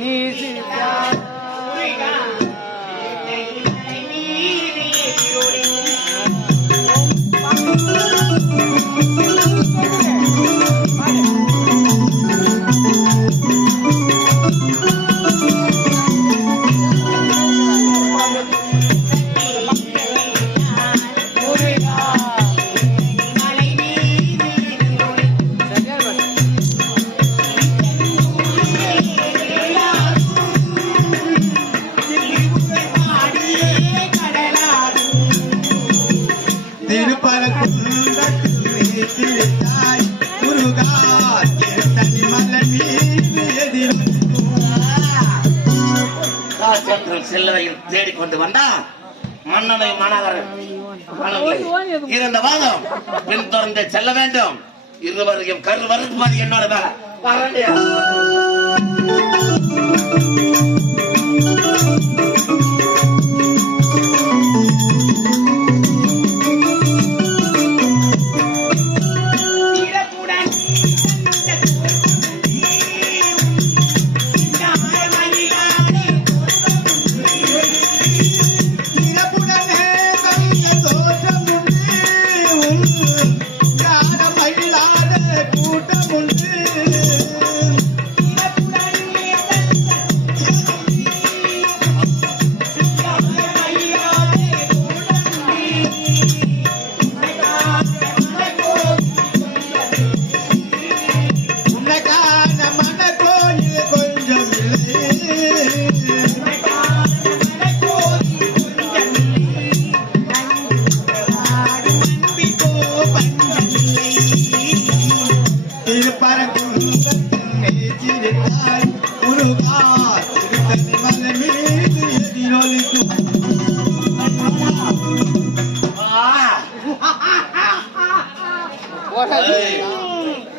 நீ செல்வரையில் தேடிக்கொண்டு வந்தா மன்னனை மணவரை. இருந்த வாதம் பின் தொடர்ந்து செல்ல வேண்டும். இருவரையும் கரு வருவது என்னோட வேலை வரண்டியா?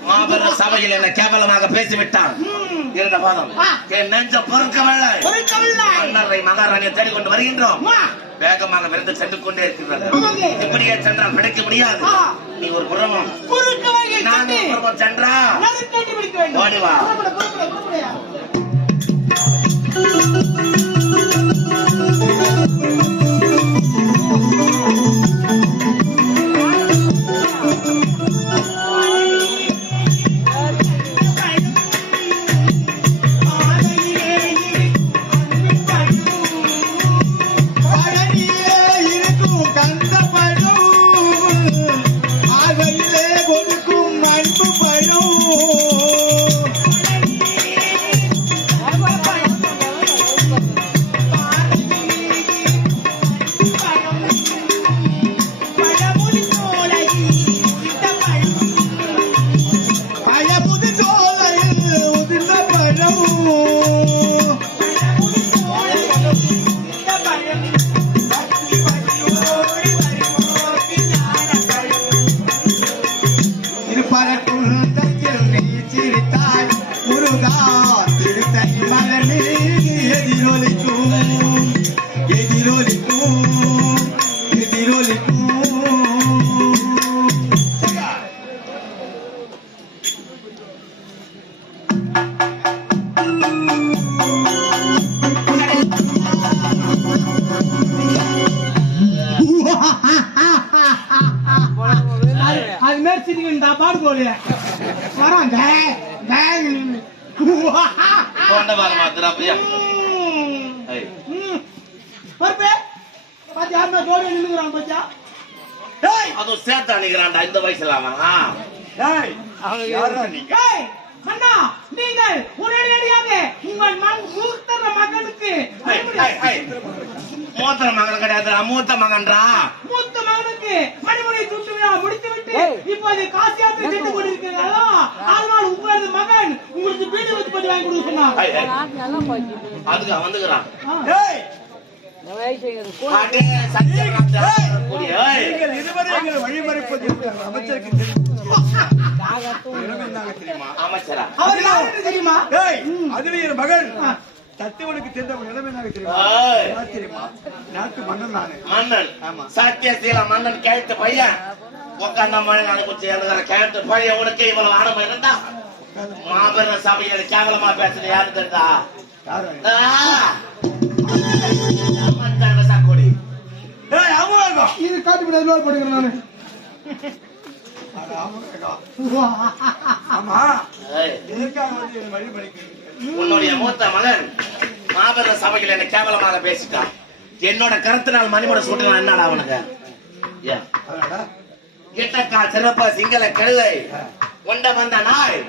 மாபெரும் சபையில் என்ன கேவலமாக பேசிவிட்டான் இருந்த பாதம் என் நெஞ்ச பொறுக்கவில்லை மன்னரை மகாராணியை தேடிக்கொண்டு வருகின்றோம் வேகமாக விருந்து சென்று கொண்டே இருக்கிறது இப்படியே சென்றால் பிடிக்க முடியாது. நீ ஒரு புறமும். நான் ஒரு புறமும் சென்றா கந்த Maria. போடு வரான். பொறுப்பு. பாத்தியா ஜோடி நின்னுக்குறான் பாத்தியா? அதுவும் சேர்த்து அணிகிறான்டா இந்த வயசுல அவன். ஏய், அண்ணா நீங்கள் உடனடியாக உங்கள் மண் மூத்த மகனுக்கு. மூத்த மகன் கிடையாது மூத்த மகன்றா மூத்த மகனுக்கு மணிமுறை சுட்டு விழா முடித்துவிட்டு இப்போது காசி யாத்திரை சென்று கொண்டிருக்கிறாரா அதனால் உங்களது மகன் உங்களுக்கு வீடு வச்சு பண்ணி வாங்கி கொடுக்க சொன்னார். அதுக்கு வந்துக்கிறான். அமைச்சரா? தெரியுமா? அதுவே என் மகள் தத்துவனுக்கு தெரிந்த ஒரு நிலைமை என்னங்க தெரியுமா. என்ன தெரியுமா? நாட்டு மன்னன் நானு. மன்னன். ஆமா. சத்தியசீல மன்னன் கேட்ட பையன். உட்கார்ந்த மழை எழுதுற கேட்டு பழைய உனக்கு இவ்வளவு ஆணவம் இருந்தா? மாபெரும் சபையில கேவலமா பேசுற யாரு தெரியுதா? யாரு? சாக்கோடி. இது காட்டி போடுகிறேன் நானு. ஆமா. வந்து என்னை வழிபறிக்கிறீர்கள்? உன்னுடைய மூத்த மகன் மாபெரும் சபையில் என்ன கேவலமாக பேசிட்டான் என்னோட கருத்தினால் மணிமட சூட்டினா என்னடா அடடா. கிட்டக்கா சிறப்பா சிங்கள கழுதை கொண்ட வந்த நாய்.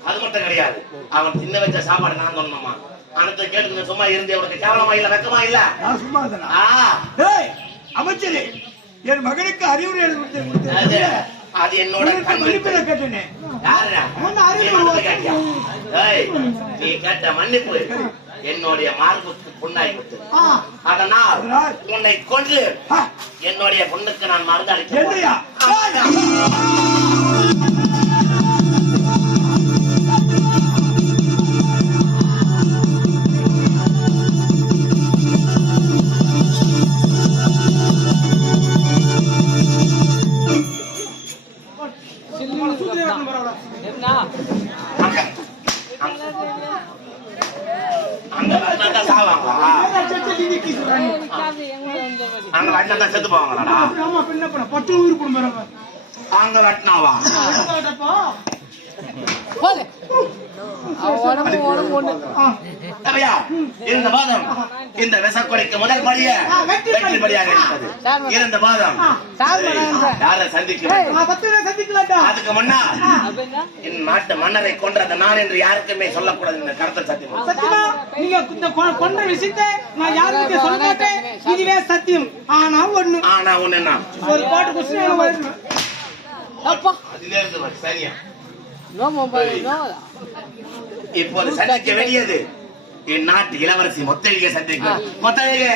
அது மட்டும் கிடையாது. அவன் தின்ன வச்ச சாப்பாடு நான் சொன்னோமா அனைத்து கேட்டு சும்மா இருந்து அவனுக்கு கேவலமா இல்ல வெக்கமா இல்ல? சும்மா அமைச்சரே என் மகனுக்கு அறிவுரை அது என்னோட மன்னிப்பினை கேட்டேனே. யாருடா? உன்னை அறிவு நீ கேட்ட மன்னிப்பு என்னுடைய மார்புக்கு புண்ணாய் விட்டு ஆ, அதனால் உன்னை ஆ, என்னுடைய பொண்ணுக்கு நான் மருந்து அளிக்க வந்தா அங்க வட்டினா செத்து போவாங்களாடா? பட்டு ஊரு குடும்பம் அங்க வட்டினாவா இருந்த பாதம் இந்த விசக்கொலைக்கு முதல் படிய வெற்றி படி. வெற்றி படியாக இருந்தது. இருந்த பாதம். யாரை சந்திக்க அதுக்கு முன்னா என் நாட்டு மன்னரை கொன்றது நான் என்று யாருக்குமே சொல்லக்கூடாது இந்த கருத்தை சத்தியம் சத்தியமா நீங்க இந்த கொன்ற விஷயத்தை நான் யாருக்கிட்ட சொல்ல மாட்டேன். இதுவே சத்தியம். ஆனா ஒண்ணு. ஆனா ஒண்ணு ஒரு பாட்டு கொஸ்டின் வரணும் அதிலே இருந்து வரு, சரியா? இப்போது சந்திக்க வேண்டியது என் நாட்டு இளவரசி முத்தழிகை சந்திக்க முத்தழிகை